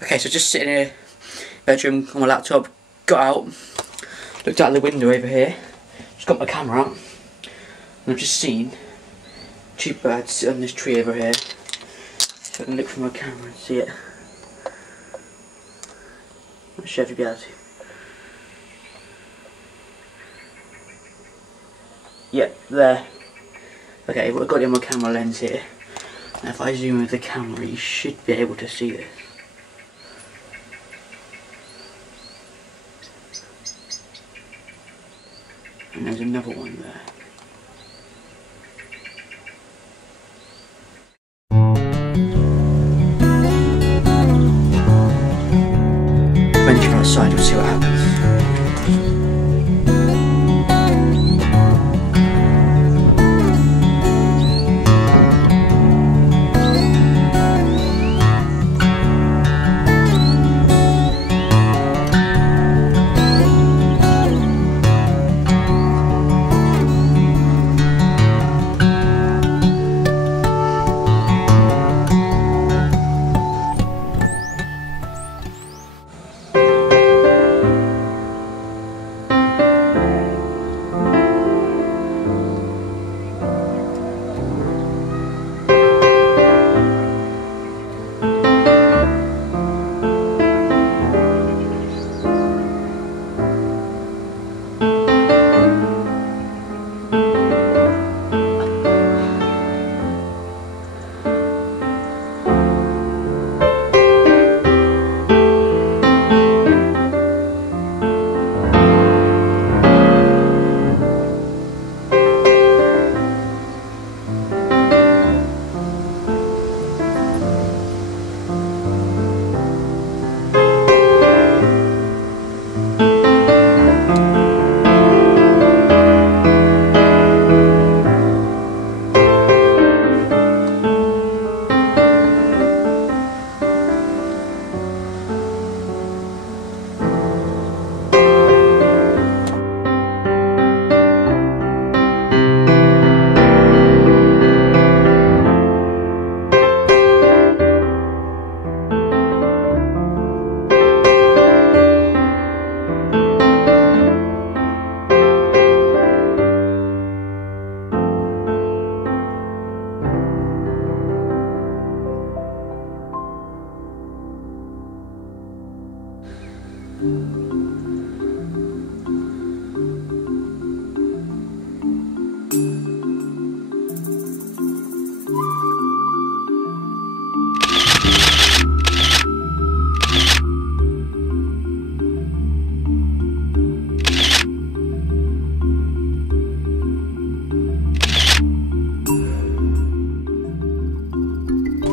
Okay, so just sitting here, bedroom on my laptop, got out, looked out the window over here, just got my camera out, and I've just seen two birds sit on this tree over here. So I can look through my camera and see it. I'm not sure if you'll be able to. Yep, there. Okay, well, I've got it on my camera lens here. Now if I zoom in with the camera, you should be able to see this. And there's another one there. Venture outside, we'll see what happens.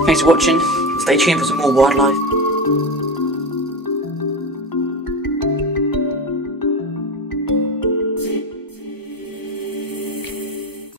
Thanks for watching. Stay tuned for some more wildlife.